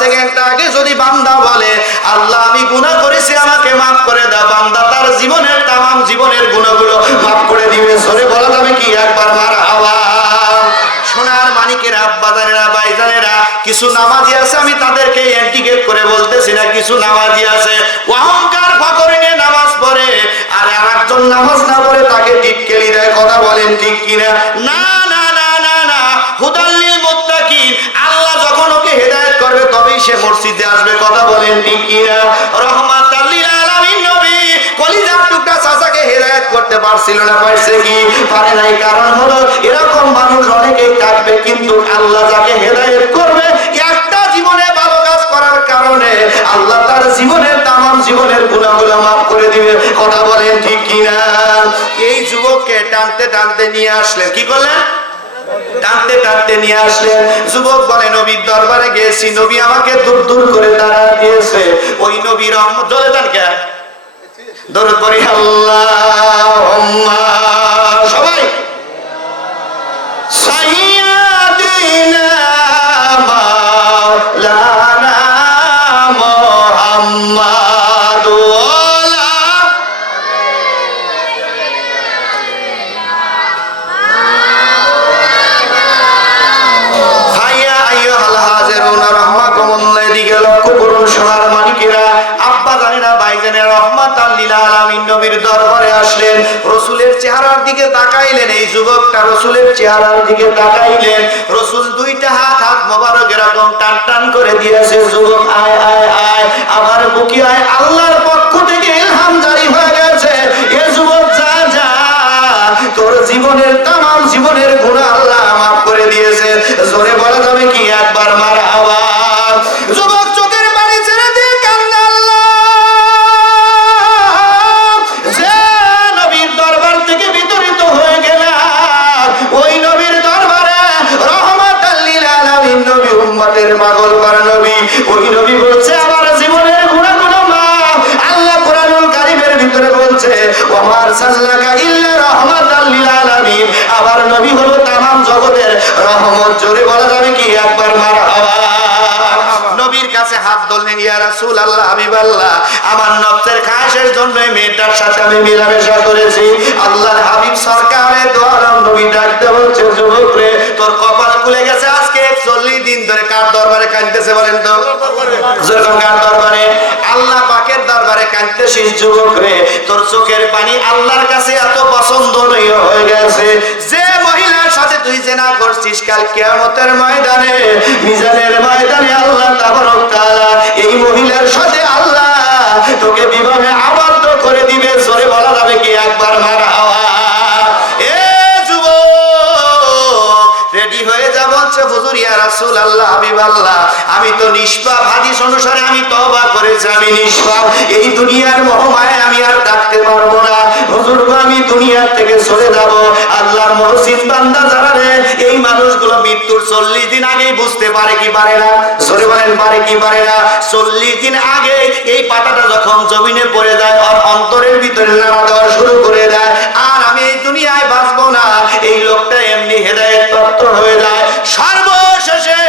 Second আগে যদি বান্দা বলে আল্লাহ আমি গুনাহ করেছি আমাকে মাফ করে দাও, বান্দা তার জীবনের তামাম জীবনের গুনাহগুলো মাফ করে দিবে। জোরে বলা যাবে কি একবার মারহাবা। সোনার মানিকের আব্বাজানেরা ভাইজানেরা, কিছু নামাজি আছে, আমি তাদেরকে ইন্ডিকেট করে বলতেছি না, কিছু নামাজি আছে অহংকার ফকর নিয়ে নামাজ পড়ে, আর আরেকজন নামাজ না পড়ে তাকে টিটকেলি দেয়। কথা বলেন ঠিক কিনা? না না না না না, হুদাল্লিল মুত্তাকিন, আল্লাহ যখন ওকে হেদায়েত করবে তবেই সে মসজিদে আসবে। কথা বলেন ঠিক কিনা? রহমাতাল লিল আলামিন নবী কলিজার টুকরা চাচাকে হেদায়েত করতে পারছিল না, পারছে কি? পারে নাই। কারণ হলো এরকম মানুষ অনেকেই থাকবে, কিন্তু আল্লাহ যাকে হেদায়েত করবে একটা জীবনে ভালো কাজ করার কারণে আল্লাহ তার জীবনের তামাম জীবনের গুনাহগুলো মাফ করে দিবে। কথা বলেন ঠিক কিনা? এই যুবককে টানতে টানতে নিয়ে আসলেন, কি করলেন? টানতে টানতে নিয়ে আসলেন। যুবক বলে নবীর দরবারে গেছি, নবী আমাকে দূর দূর করে দাঁড়া দিয়েছে। ওই নবীর রহমত জ্বলে দেন কে? দরুদ পড়ি আল্লাহুম্মা, সবাই সাইয়্যিদিনা মাওলানা মুহাম্মাদ ওয়ালা হাইয়া আইয়ুহাল হাজিরুন রাহমাকুমুল্লাহ। দিকে লক্ষ্য করুন সোনার মানিকেরা, আব্বা জানেরা, ভাইজানেরা, রহমাতাল লিল আলামিন নবীর দরবারে আসলেন। রাসূলের চেহারার দিকে তাকাইলেন। এই যুবকটা রাসূলের চেহারার দিকে তাকাইলেন। রাসূল দুইটা হাত মোবারক এরকম টান টান করে দিয়েছে। যুবক আয় আয় আয়, আমার বুকে আয়, আল্লাহর পক্ষ থেকে ইলহাম জারি হয়ে গেছে। এ যুবক যা যা, তোর জীবনের তামাম জীবনের গুনাহ আল্লাহ মাফ করে দিয়েছে। জোরে বলা যাবে কি একবার মারহাবা। যুবক চোখের পানি ছেড়ে দিয়ে কান্দে, আল্লাহ যে নবীর দরবার থেকে বিতরিত হয়ে গেলাম, ওই নবীর দরবারে রহমাতাল লিল আলামিন নবী, উম্মতের পাগল করা নবী, ওই নবী বলছে আমার জীবনের গুনাহগুলো মাফ। আল্লাহ কোরআনুল কারীমের ভিতরে বলছে ওয়া আরসালনাকা ইল্লা রাহমাতাল লিল আলামিন, আমার নবী হলো তামাম জগতের রহমত। জোরে বলা যাবে কি একবার মারহাবা। নবীর কাছে হাত ধরলেন, ইয়া রাসূলুল্লাহ, হাবিবাল্লাহ, আমার নফসের খায়েশের জন্য এই মেয়েটার সাথে আমি মেলামেশা করেছি। আল্লাহর হাবিব সরকারে দো আলম নবী ডাকতে বলছে, যুবক রে, তোর কপাল খুলে গেছে। আজকে 41 দিন ধরে কার দরবারে কাঁদতেছে বলেন তো? যেরকম কার দরবারে? আল্লাহ পাকের দরবারে কাঁদতেছিস যুবক রে। তোর চোখের পানি আল্লাহর কাছে এত পছন্দনীয় হয়ে গেছে, যে মহিলার সাথে তুই জেনা করছিস, কাল কিয়ামতের ময়দানে, মিজানের ময়দানে আল্লাহ তাবারক তাআলা এই মহিলার সাথে আল্লাহ তোকে বিবাহে আবদ্ধ করে দিবে। জোরে বলা যাবে কি একবার মারহাবা। এ যুবক রেডি হয়ে যা, বলছে হুজুর, ইয়া রাসূলুল্লাহ, হাবিবাল্লাহ, আমি তো নিষ্পাপ, হাদিস অনুসারে আমি তওবা করেছি, আমি নিষ্পাপ, এই দুনিয়ার মোহমায় আমি আর থাকতে পারবো না। হুজুর গো, আমি দুনিয়ার থেকে চলে যাব। আল্লাহর মুহসিন বান্দা যারা রে, এই মানুষগুলো মৃত্যুর 40 দিন আগেই বুঝতে পারে কি পারে না? জোরে বলেন, পারে কি পারে না? 40 দিন আগে এই পাতাটা যখন জমিনে পড়ে যায়, আর অন্তরের ভিতরে নাড়া দেওয়া শুরু করে দেয়, আর আমি এই দুনিয়ায় বাঁচবো না, এই লোকটা এমনি হেদায়েত প্রাপ্ত হয়ে যায়। সর্বশেষে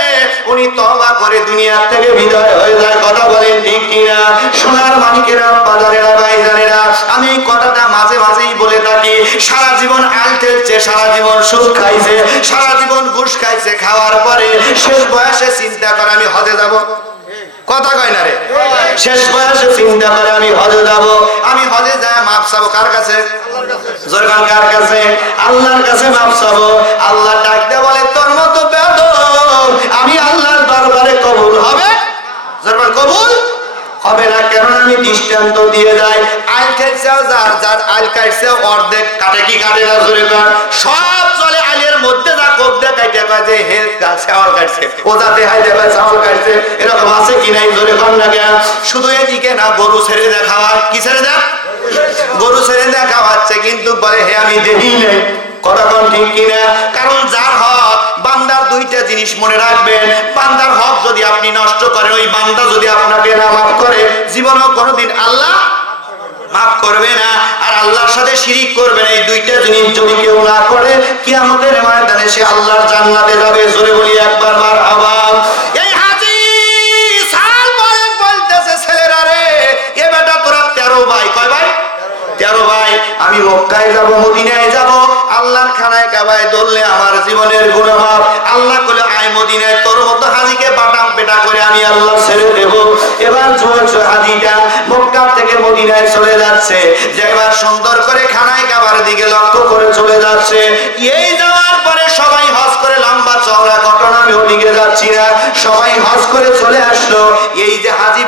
উনি তওবা করে দুনিয়া থেকে বিদায় হয়ে যায়। কথা বলেন ঠিক কিনা? সোনার মানিকেরা, বাজারেরা, ভাইজানেরা, আমি এই কথাটা মাঝে মাঝেই বলে থাকি। সারা জীবন আল ঠেলছে, সারা জীবন সুদ খাইছে, সারা জীবন ঘুষ খাইছে, খাওয়ার পরে শেষ বয়সে চিন্তা করে আমি হজে যাব। কথা কয় না রে? শেষ বয়সে চিন্তা করে আমি হজে যাব। আমি হজে যায় মাপ চাবো কার কাছে? জোরকান কার কাছে? আল্লাহর কাছে মাপ চাবো। আল্লাহ ডাক দিয়ে বলে, তোর মতো বেয়াদব আমি আল্লাহর দরবারে কবুল হবে? জোরকান কবুল হবে না। কারণ আমি দৃষ্টান্ত দিয়ে যাই, আল কাটছেও, যার যার আল কাটছেও অর্ধেক কাটে কি কাটে না? জোরে কাট সব চলে। আলের মধ্যে যা কোপ দিয়ে কাটে কয় যে হে চাওয়াল কাটছে, ও যাতে হাই দেবে চাওয়াল কাটছে, এরকম আছে কি নাই? জোরে কান না কেন? শুধু এদিকে না, গরু ছেড়ে দেখাওয়া, কি ছেড়ে দেখ? গরু ছেড়ে দেখাওয়াচ্ছে, কিন্তু বলে হে আমি দেখি নাই। কথা কোন ঠিক কিনা? কারণ যার হক, বান্দার দুইটা জিনিস মনে রাখবেন, বান্দার হক যদি আপনি নষ্ট করেন, ওই বান্দা যদি আপনাকে না মাফ করে, জীবনেও কোনোদিন আল্লাহ মাফ করবে না। আর আল্লাহর সাথে শিরিক করবে না। এই দুইটা জিনিস যদি কেউ না করে, কিয়ামতের ময়দানে সে আল্লাহর জান্নাতে যাবে। জোরে বলি একবার মারহাবা। এই হাদিস যাব, মদিনায় যাব, আল্লাহর খানায় কাবায় ধরলে আমার জীবনের গুনাহ মাফ। আল্লাহ কইলো আয় মদিনায়, তোর মতো হাজীকে বাটাম পেটা করে আমি আল্লাহ ছেড়ে দেব। এবার জোয়ার হাজীটা মক্কা থেকে মদিনায় চলে যাচ্ছে, যে এবার সুন্দর করে খানায় কাবার দিকে লক্ষ্য করে চলে যাচ্ছে। এই যাওয়ার পরে সবাই হজ করে, লম্বা চওড়া ঘটনা, আমি ওদিকে যাচ্ছি না, সবাই হজ করে চলে আসলো। এই যে হাজী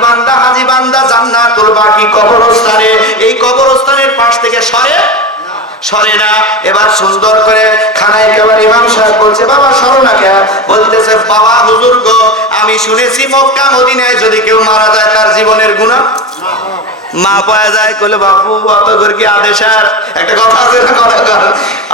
বান্দা জান্নাতুল বাকি কবরস্থানে, এই কবরস্থানের পাশ থেকে সরে না। এবার সুন্দর করে খানায় কাবার ইমাম সাহেব বলছে, বাবা সরো না কেন? বলতেছে, বাবা হুজুর গো, আমি শুনেছি মক্কা মদিনায় যদি কেউ মারা যায় তার জীবনের গুনাহ মা পাওয়া যায়। কইলে বাবু অত করে কি আদেশার, একটা কথা আছে না,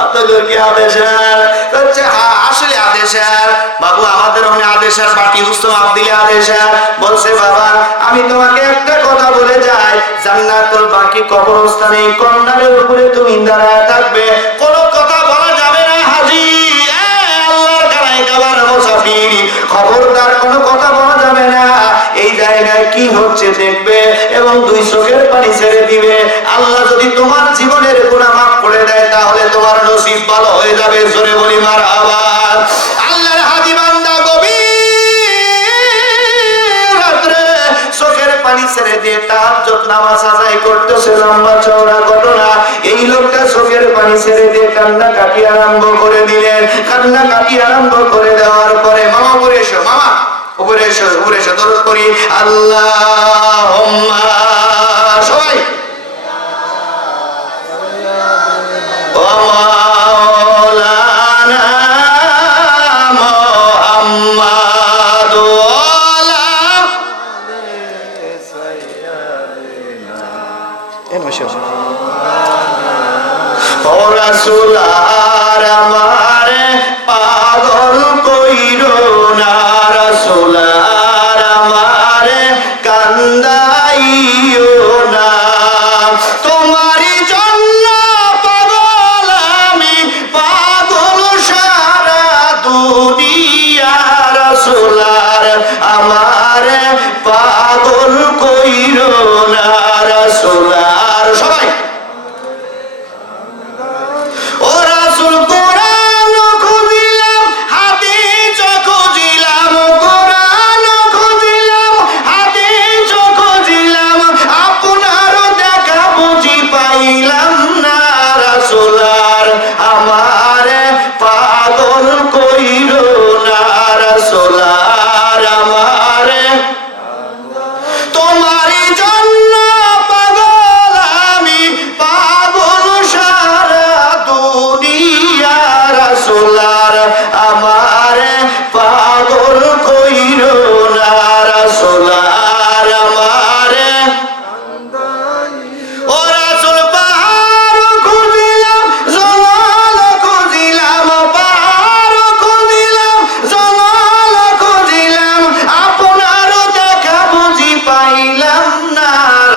অত করে কি আদেশার? হচ্ছে আসলে আদেশার বাবু, আমাদের ওখানে আদেশার বাটি রুস্তম আব্দিলে আদেশার। বলছে, বাবা আমি তোমাকে একটা কথা বলে যাই, জান্নাতুল বাকি কবরস্থানে কন্ডারের উপরে তুমি দাঁড়ায় থাকবে, কোনো কথা বলা যাবে না হাজী, আল্লাহর কারায় কাবার মুসাফির, খবরদার কোনো কথা বলা যাবে না। এই জায়গায় কি হচ্ছে দেখবে এবং দুই চোখের পানি ছেড়ে দিবে। আল্লাহ যদি তোমার জীবনের গুনাহ মাফ করে দেয় তাহলে তোমার নসিব ভালো হয়ে যাবে। জোরে বলি মারহাবা। আল্লাহর হাজী বান্দা গভীর রাত্রে চোখের পানি ছেড়ে দিয়ে তাহাজ্জুদ নামাজ আদায় করতেছে, লম্বা চওড়া ঘটনা। এই লোকটা চোখের পানি ছেড়ে দিয়ে কান্না কাটি আরম্ভ করে দিলেন। কান্না কাটি আরম্ভ করে দেওয়ার পরে, মামা উপরে এসো, মামা উপরে এসো, উপরে এসো, দরুদ করি, আল্লাহুম্মা